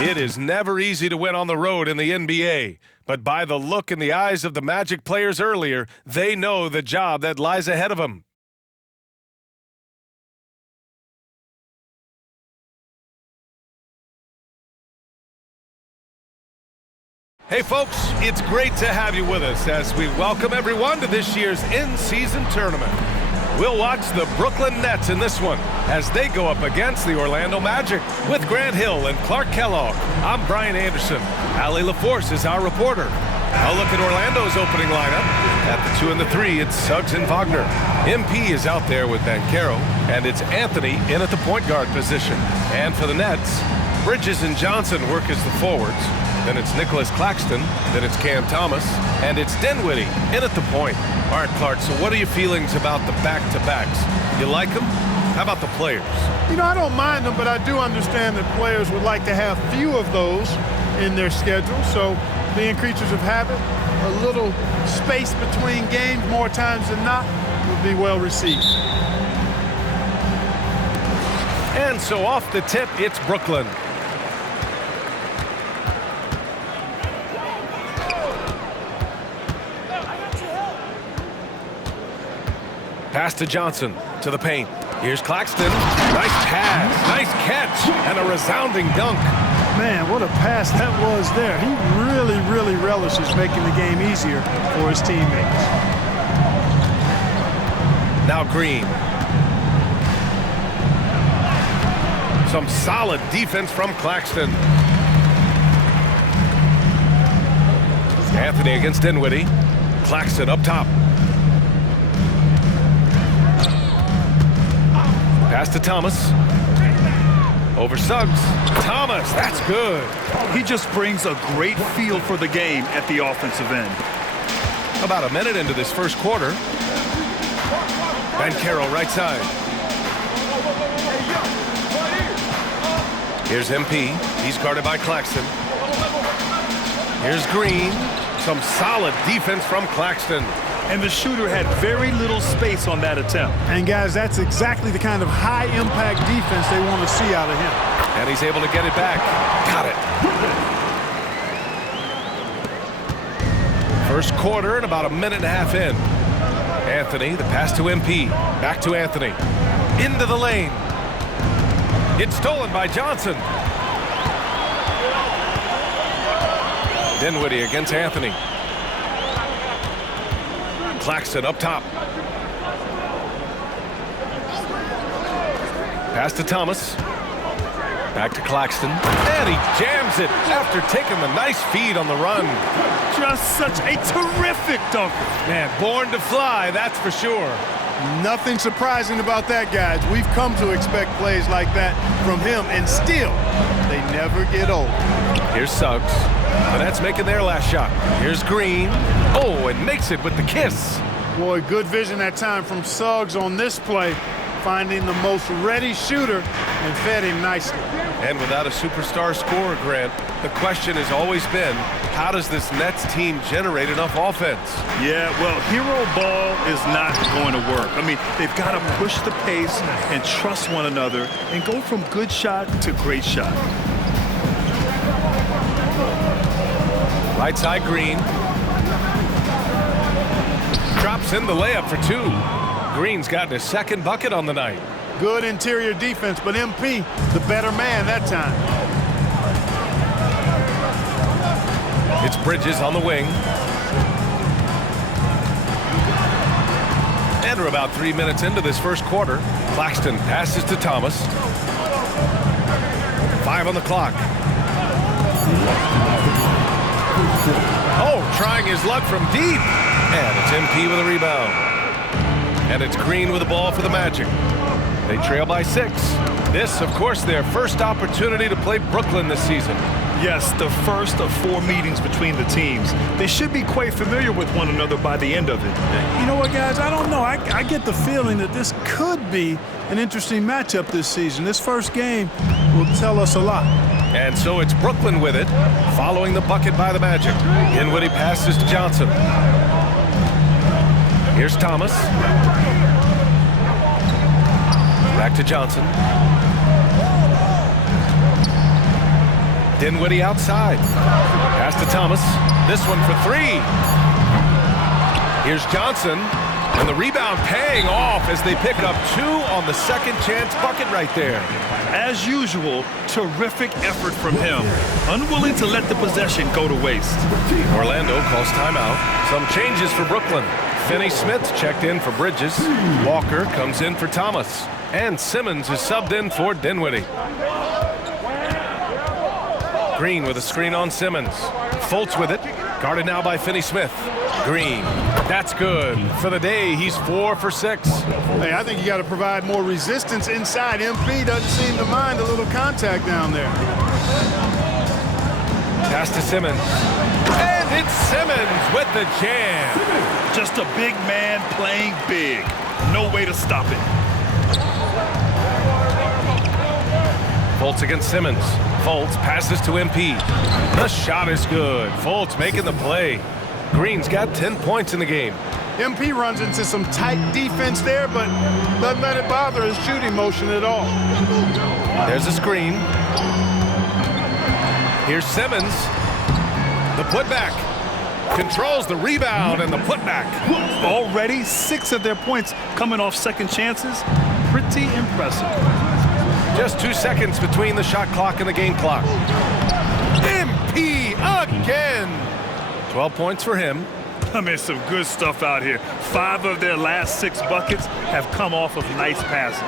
It is never easy to win on the road in the NBA, but by the look in the eyes of the Magic players earlier, they know the job that lies ahead of them. Hey folks, it's great to have you with us as we welcome everyone to this year's in-season tournament. We'll watch the Brooklyn Nets in this one as they go up against the Orlando Magic with Grant Hill and Clark Kellogg. I'm Brian Anderson. Allie LaForce is our reporter. A look at Orlando's opening lineup. At the 2 and the 3, it's Suggs and Wagner. MP is out there with Mycareer, and it's Anthony in at the point guard position. And for the Nets, Bridges and Johnson work as the forwards. Then it's Nicholas Claxton, then it's Cam Thomas, and it's Dinwiddie in at the point. All right, Clark, so what are your feelings about the back-to-backs? You like them? How about the players? You know, I don't mind them, but I do understand that players would like to have few of those in their schedule. So being creatures of habit, a little space between games more times than not would be well received. And so off the tip, it's Brooklyn. Pass to Johnson, to the paint. Here's Claxton. Nice pass, nice catch, and a resounding dunk. Man, what a pass that was there. He really relishes making the game easier for his teammates. Now Green. Some solid defense from Claxton. Anthony against Dinwiddie. Claxton up top. Pass to Thomas. Over Suggs. Thomas, that's good. He just brings a great feel for the game at the offensive end. About a minute into this first quarter. Mycareer right side. Here's MP. He's guarded by Claxton. Here's Green. Some solid defense from Claxton. And the shooter had very little space on that attempt. And guys, that's exactly the kind of high-impact defense they want to see out of him. And he's able to get it back. Got it. First quarter and about a minute and a half in. Anthony, the pass to MP. Back to Anthony. Into the lane. It's stolen by Johnson. Dinwiddie against Anthony. Claxton up top. Pass to Thomas. Back to Claxton. And he jams it after taking the nice feed on the run. Just such a terrific dunker. Man, born to fly, that's for sure. Nothing surprising about that, guys. We've come to expect plays like that from him, and still, they never get old. Here's Suggs. The Nets making their last shot. Here's Green. Oh, and makes it with the kiss. Boy, good vision that time from Suggs on this play, finding the most ready shooter and fed him nicely. And without a superstar scorer, Grant, the question has always been, how does this Nets team generate enough offense? Yeah, well, hero ball is not going to work. I mean, they've got to push the pace and trust one another and go from good shot to great shot. Right side Green. Drops in the layup for two. Green's gotten his second bucket on the night. Good interior defense, but MP, the better man that time. It's Bridges on the wing. And we're about 3 minutes into this first quarter. Claxton passes to Thomas. 5 on the clock. Oh, trying his luck from deep. And it's MP with a rebound. And it's Green with the ball for the Magic. They trail by 6. This, of course, their first opportunity to play Brooklyn this season. Yes, the first of 4 meetings between the teams. They should be quite familiar with one another by the end of it. You know what, guys? I don't know. I get the feeling that this could be an interesting matchup this season. This first game will tell us a lot. And so it's Brooklyn with it, following the bucket by the Magic. Dinwiddie passes to Johnson. Here's Thomas. Back to Johnson. Dinwiddie outside. Pass to Thomas. This one for three. Here's Johnson. And the rebound paying off as they pick up two on the second chance bucket right there. As usual, terrific effort from him. Unwilling to let the possession go to waste. Orlando calls timeout. Some changes for Brooklyn. Finney-Smith checked in for Bridges. Walker comes in for Thomas. And Simmons is subbed in for Dinwiddie. Green with a screen on Simmons. Fultz with it. Guarded now by Finney-Smith. Green. That's good. For the day, he's 4 for 6. Hey, I think you got to provide more resistance inside. MP doesn't seem to mind a little contact down there. Pass to Simmons. And it's Simmons with the jam. Just a big man playing big. No way to stop it. Fultz against Simmons. Fultz passes to MP. The shot is good. Fultz making the play. Green's got 10 points in the game. MP runs into some tight defense there, but doesn't let it bother his shooting motion at all. There's a screen. Here's Simmons. The putback. Controls the rebound and the putback. Already 6 of their points coming off second chances. Pretty impressive. Just 2 seconds between the shot clock and the game clock. MP again. 12 points for him. I mean, some good stuff out here. 5 of their last 6 buckets have come off of nice passes.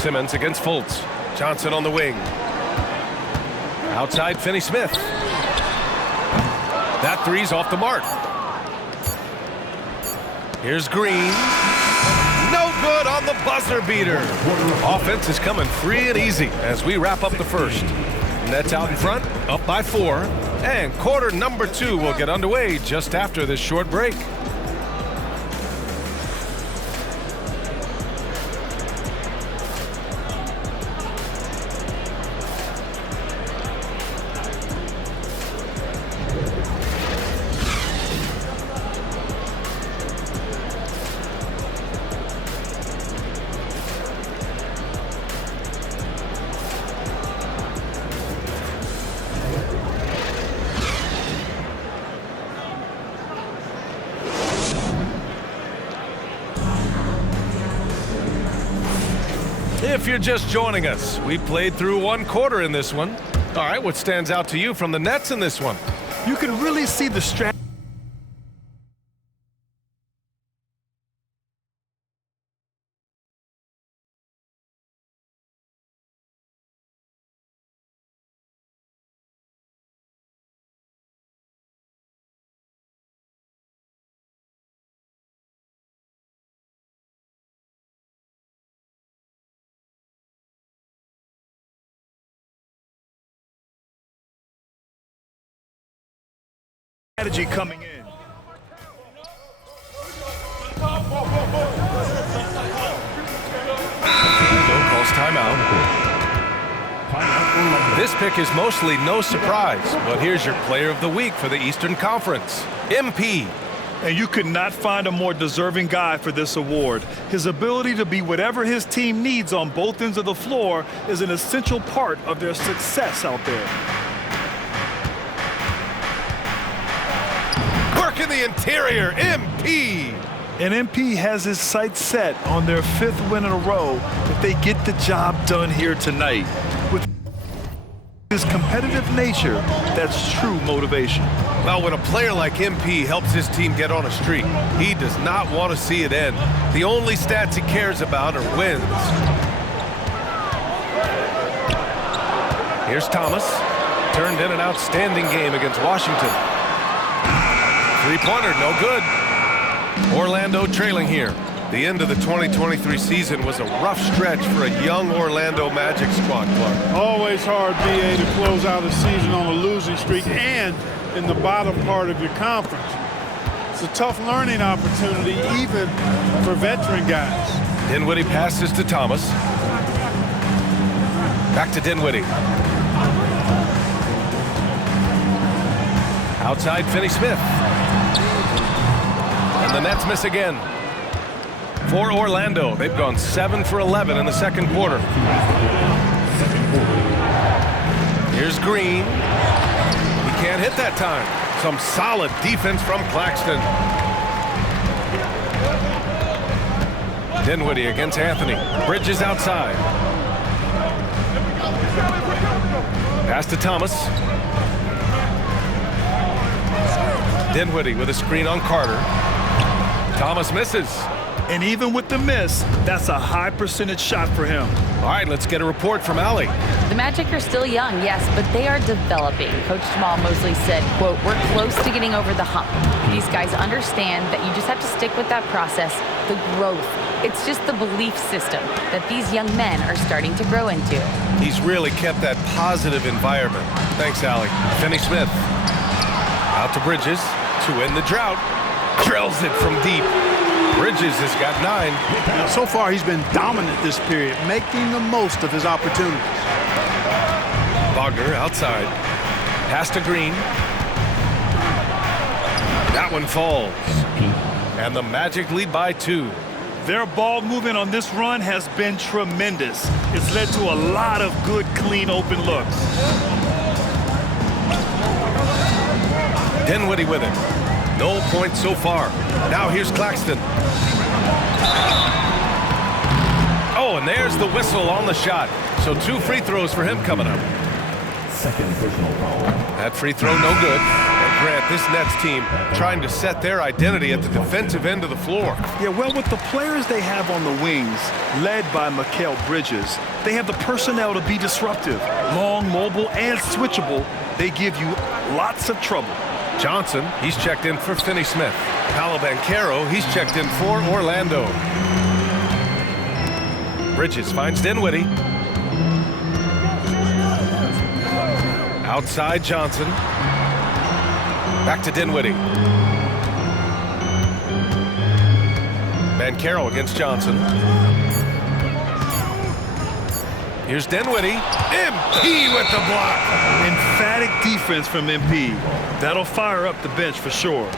Simmons against Fultz. Johnson on the wing. Outside Finney-Smith. That three's off the mark. Here's Green. No good on the buzzer beater. Offense is coming free and easy as we wrap up the first. Nets out in front, up by 4. And quarter number 2 will get underway just after this short break. If you're just joining us, we played through 1 quarter in this one. All right, what stands out to you from the Nets in this one? You can really see the strategy. Coming in. Calls timeout. This pick is mostly no surprise, but here's your player of the week for the Eastern Conference, MP. And you could not find a more deserving guy for this award. His ability to be whatever his team needs on both ends of the floor is an essential part of their success out there. In the interior, MP. And MP has his sights set on their 5th win in a row if they get the job done here tonight. With his competitive nature, that's true motivation. Well, when a player like MP helps his team get on a streak, he does not want to see it end. The only stats he cares about are wins. Here's Thomas. Turned in an outstanding game against Washington. Three-pointer, no good. Orlando trailing here. The end of the 2023 season was a rough stretch for a young Orlando Magic squad, Clark. Always hard, BA, to close out a season on a losing streak and in the bottom part of your conference. It's a tough learning opportunity, even for veteran guys. Dinwiddie passes to Thomas. Back to Dinwiddie. Outside Finney-Smith. And the Nets miss again. For Orlando, they've gone 7 for 11 in the second quarter. Here's Green. He can't hit that time. Some solid defense from Claxton. Dinwiddie against Anthony. Bridges outside. Pass to Thomas. Dinwiddie with a screen on Carter. Thomas misses. And even with the miss, that's a high percentage shot for him. All right, let's get a report from Allie. The Magic are still young, yes, but they are developing. Coach Jamal Mosley said, quote, "We're close to getting over the hump. These guys understand that you just have to stick with that process, the growth. It's just the belief system that these young men are starting to grow into." He's really kept that positive environment. Thanks, Allie. Finney Smith. Out to Bridges to end the drought. Drills it from deep. Bridges has got 9. Now, so far, he's been dominant this period, making the most of his opportunities. Wagner outside. Pass to Green. That one falls. And the Magic lead by 2. Their ball movement on this run has been tremendous. It's led to a lot of good, clean, open looks. Dinwiddie with it. No points so far. Now here's Claxton. Oh, and there's the whistle on the shot. So 2 free throws for him coming up. Second personal foul. That free throw no good. And Grant, this Nets team trying to set their identity at the defensive end of the floor. Yeah, well, with the players they have on the wings, led by Mycareer Bridges, they have the personnel to be disruptive. Long, mobile, and switchable, they give you lots of trouble. Johnson, he's checked in for Finney Smith. Paolo Banchero, he's checked in for Orlando. Bridges finds Dinwiddie. Outside Johnson. Back to Dinwiddie. Banchero against Johnson. Here's Dinwiddie. MP with the block. Emphatic defense from MP. That'll fire up the bench for sure.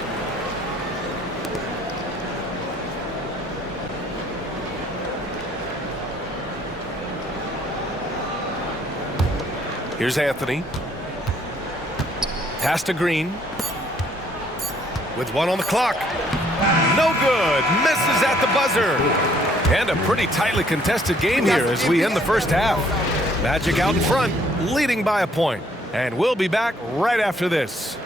Here's Anthony. Pass to Green. With 1 on the clock. No good. Misses at the buzzer. And a pretty tightly contested game here as we end the first half. Magic out in front, leading by a point. And we'll be back right after this.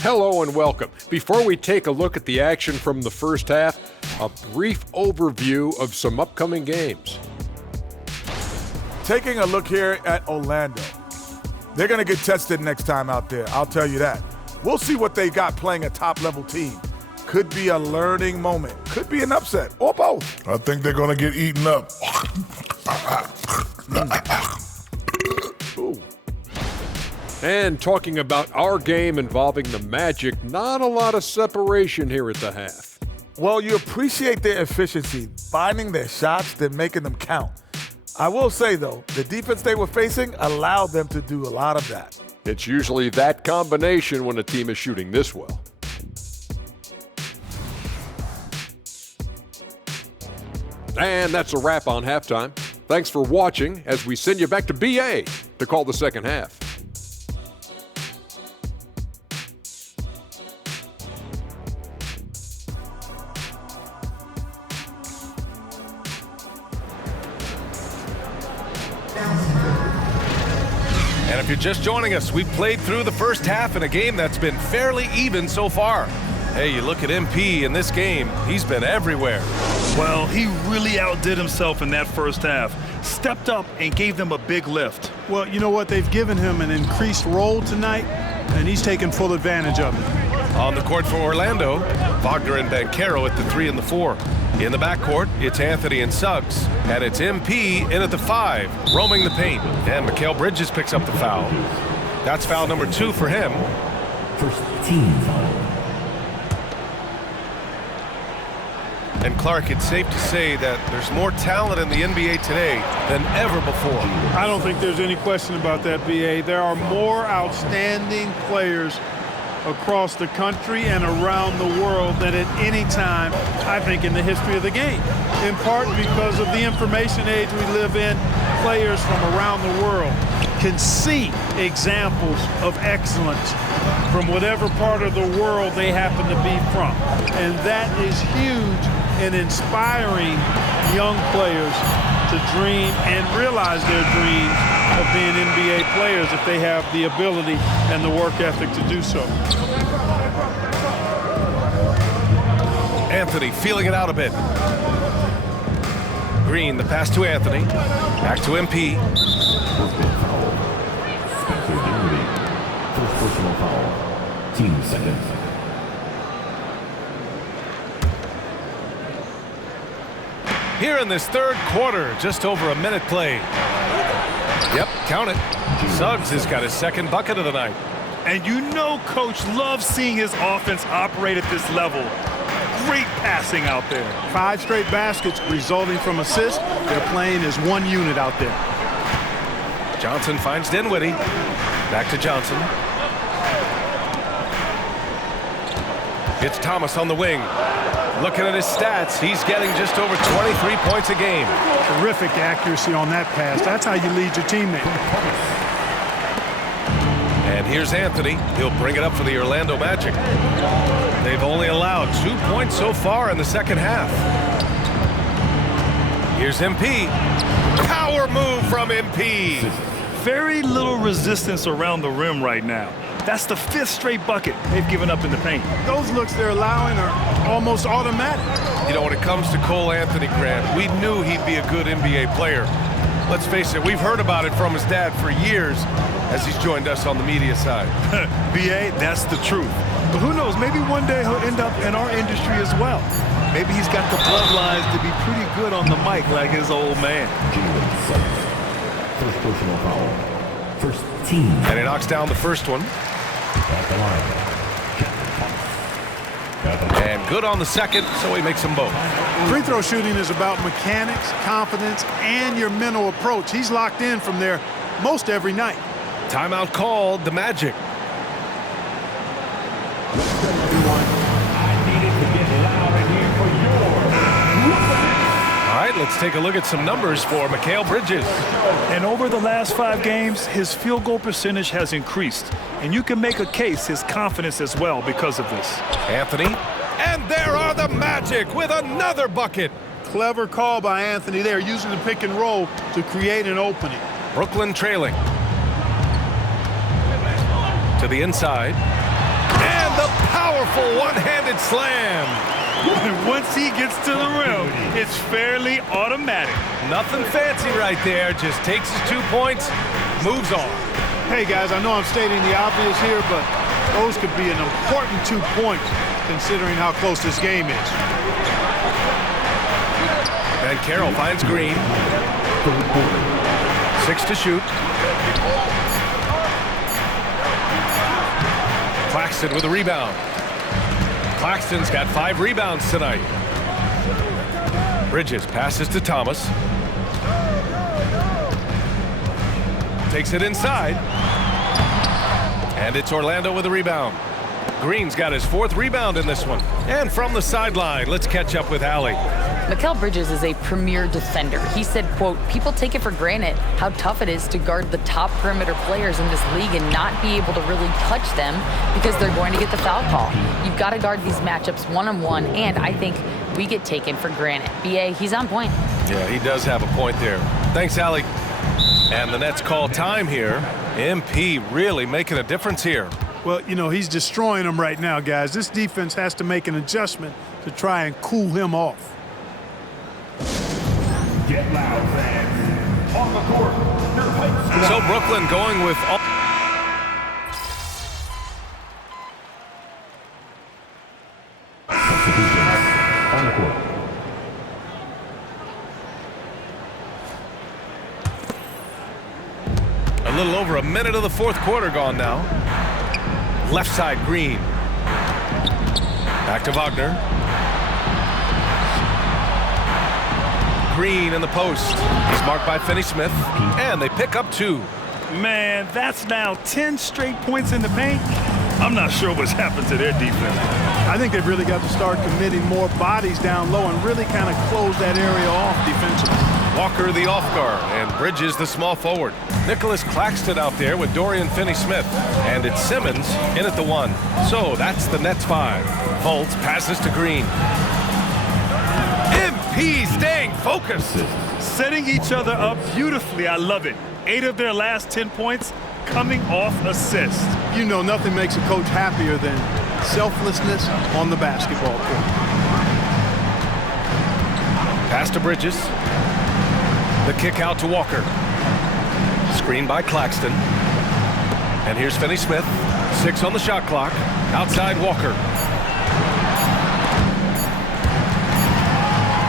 Hello and welcome. Before we take a look at the action from the first half, a brief overview of some upcoming games. Taking a look here at Orlando. They're going to get tested next time out there, I'll tell you that. We'll see what they got playing a top-level team. Could be a learning moment. Could be an upset, or both. I think they're going to get eaten up. Ooh. And talking about our game involving the Magic, not a lot of separation here at the half. Well, you appreciate their efficiency, finding their shots, then making them count. I will say, though, the defense they were facing allowed them to do a lot of that. It's usually that combination when a team is shooting this well. And that's a wrap on halftime. Thanks for watching as we send you back to BA to call the second half. And if you're just joining us, we've played through the first half in a game that's been fairly even so far. Hey, you look at MP in this game, he's been everywhere. Well, he really outdid himself in that first half. Stepped up and gave them a big lift. Well, you know what? They've given him an increased role tonight, and he's taken full advantage of it. On the court for Orlando, Wagner and Banchero at the 3 and the 4. In the backcourt, it's Anthony and Suggs, and it's MP in at the 5, roaming the paint. And Mycareer Bridges picks up the foul. That's foul number 2 for him. First team foul. And Clark, it's safe to say that there's more talent in the NBA today than ever before. I don't think there's any question about that, B.A. There are more outstanding players across the country and around the world than at any time, I think, in the history of the game. In part because of the information age we live in, players from around the world can see examples of excellence from whatever part of the world they happen to be from. And that is huge in inspiring young players to dream and realize their dreams of being NBA players if they have the ability and the work ethic to do so. Anthony feeling it out a bit. Green, the pass to Anthony. Back to MP. First personal foul. Team seconds. Here in this third quarter, just over a minute played. Yep, count it. Suggs has got his second bucket of the night. And you know Coach loves seeing his offense operate at this level. Great passing out there. 5 straight baskets resulting from assists. They're playing as one unit out there. Johnson finds Dinwiddie. Back to Johnson. It's Thomas on the wing. Looking at his stats, he's getting just over 23 points a game. Terrific accuracy on that pass. That's how you lead your teammate. And here's Anthony. He'll bring it up for the Orlando Magic. They've only allowed 2 points so far in the second half. Here's MP. Power move from MP. Very little resistance around the rim right now. That's the 5th straight bucket they've given up in the paint. Those looks they're allowing are almost automatic. You know, when it comes to Cole Anthony, Grant, we knew he'd be a good NBA player. Let's face it, we've heard about it from his dad for years as he's joined us on the media side. B.A., that's the truth. But who knows, maybe one day he'll end up in our industry as well. Maybe he's got the bloodlines to be pretty good on the mic like his old man. First personal foul. First team. And he knocks down the first one. At the line. And good on the second, so he makes them both. Free throw shooting is about mechanics, confidence, and your mental approach. He's locked in from there most every night. Timeout called, the Magic. All right, let's take a look at some numbers for Mikal Bridges. And over the last 5 games, his field goal percentage has increased. And you can make a case his confidence as well because of this. Anthony. And there are the Magic with another bucket. Clever call by Anthony there, using the pick and roll to create an opening. Brooklyn trailing. To the inside. And the powerful one-handed slam. And once he gets to the rim, it's fairly automatic. Nothing fancy right there. Just takes his 2 points, moves on. Hey, guys, I know I'm stating the obvious here, but those could be an important 2 points considering how close this game is. And Carroll finds Green. 6 to shoot. Claxton with a rebound. Claxton's got 5 rebounds tonight. Bridges passes to Thomas. Takes it inside. And it's Orlando with a rebound. Green's got his 4th rebound in this one. And from the sideline, let's catch up with Allie. Mikal Bridges is a premier defender. He said, quote, people take it for granted how tough it is to guard the top perimeter players in this league and not be able to really touch them because they're going to get the foul call. You've got to guard these matchups one-on-one, and I think we get taken for granted. B.A., he's on point. Yeah, he does have a point there. Thanks, Allie. And the Nets call time here. MP really making a difference here. Well, you know, he's destroying them right now, guys. This defense has to make an adjustment to try and cool him off. Get loud, fans. On the court, your high school. So Brooklyn going with all. On the court. A little over a minute of the 4th quarter gone now. Left side, Green. Back to Wagner. Green in the post. He's marked by Finney Smith, and they pick up 2. Man, that's now 10 straight points in the paint. I'm not sure what's happened to their defense. I think they've really got to start committing more bodies down low and really kind of close that area off defensively. Walker the off guard, and Bridges the small forward. Nicholas Claxton out there with Dorian Finney-Smith, and it's Simmons in at the 1. So that's the Nets 5. Fultz passes to Green. MP staying focused. Setting each other up beautifully. I love it. 8 of their last 10 points coming off assists. You know, nothing makes a coach happier than selflessness on the basketball court. Pass to Bridges. The kick out to Walker. Screen by Claxton. And here's Finney-Smith. 6 on the shot clock. Outside Walker.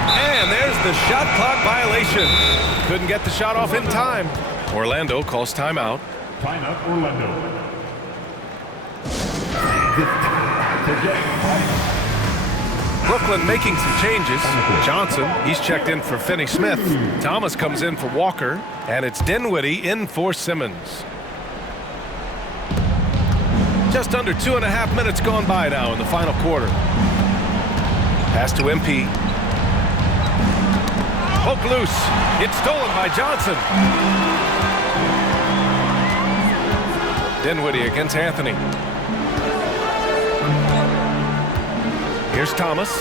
And there's the shot clock violation. Couldn't get the shot off in time. Orlando calls timeout. Timeout, Orlando. Brooklyn making some changes. Johnson, he's checked in for Finney-Smith. Thomas comes in for Walker. And it's Dinwiddie in for Simmons. Just under 2.5 minutes gone by now in the final quarter. Pass to MP. Poke loose. It's stolen by Johnson. Dinwiddie against Anthony. Here's Thomas.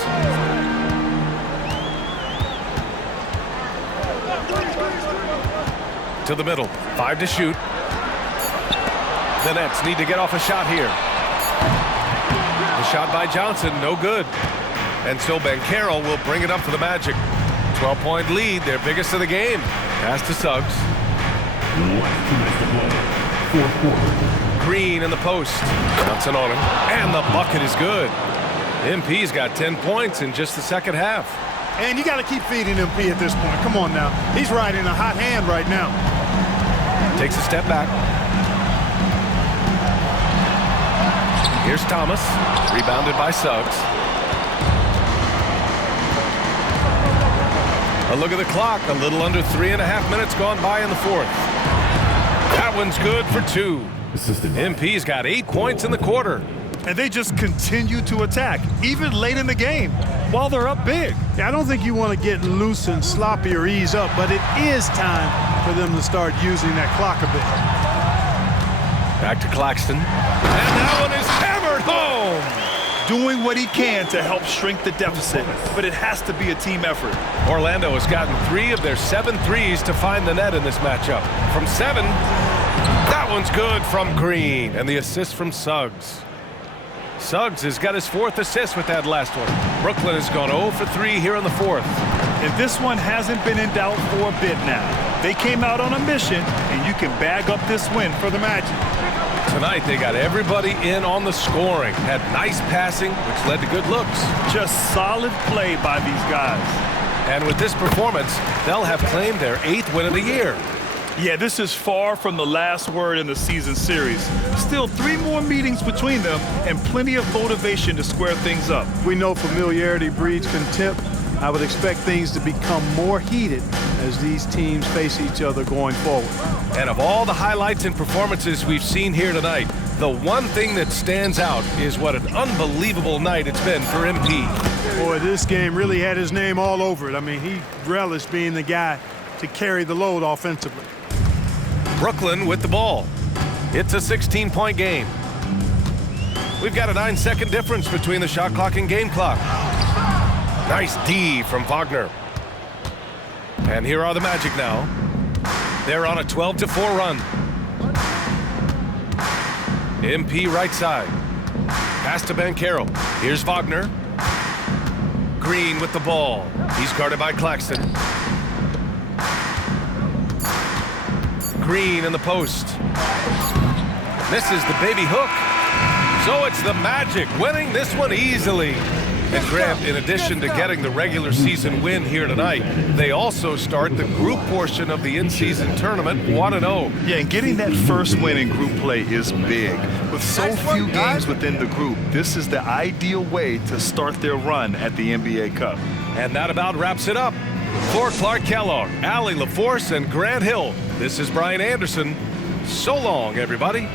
To the middle. 5 to shoot. The Nets need to get off a shot here. The shot by Johnson, no good. And so Mycareer will bring it up for the Magic. 12-point lead, their biggest of the game. Pass to Suggs. Green in the post. Johnson on him. And the bucket is good. MP's got 10 points in just the second half. And you got to keep feeding MP at this point. Come on now. He's riding a hot hand right now. Takes a step back. Here's Thomas. Rebounded by Suggs. A look at the clock. A little under 3.5 minutes gone by in the fourth. That one's good for 2. MP's got 8 points in the quarter. And they just continue to attack, even late in the game, while they're up big. Yeah, I don't think you want to get loose and sloppy or ease up, but it is time for them to start using that clock a bit. Back to Claxton. And that one is hammered home. Doing what he can to help shrink the deficit, but it has to be a team effort. Orlando has gotten 3 of their 7 threes to find the net in this matchup. From 7, that one's good from Green, and the assist from Suggs. Suggs has got his 4th assist with that last one. Brooklyn has gone 0 for 3 here in the 4th. And this one hasn't been in doubt for a bit now. They came out on a mission, and you can bag up this win for the Magic. Tonight, they got everybody in on the scoring. Had nice passing, which led to good looks. Just solid play by these guys. And with this performance, they'll have claimed their 8th win of the year. Yeah, this is far from the last word in the season series. Still 3 more meetings between them and plenty of motivation to square things up. We know familiarity breeds contempt. I would expect things to become more heated as these teams face each other going forward. And of all the highlights and performances we've seen here tonight, the one thing that stands out is what an unbelievable night it's been for MP. Boy, this game really had his name all over it. I mean, he relished being the guy to carry the load offensively. Brooklyn with the ball. It's a 16-point game. We've got a 9-second difference between the shot clock and game clock. Nice D from Wagner. And here are the Magic now. They're on a 12-4 run. MP right side. Pass to Mycareer. Here's Wagner. Green with the ball. He's guarded by Claxton. Green in the post. Misses the baby hook. So it's the Magic winning this one easily. And Grant, in addition to getting the regular season win here tonight, they also start the group portion of the in-season tournament 1-0. Yeah, and getting that first win in group play is big. With so few games within the group, this is the ideal way to start their run at the NBA Cup. And that about wraps it up. For Clark Kellogg, Allie LaForce, and Grant Hill, this is Brian Anderson. So long, everybody.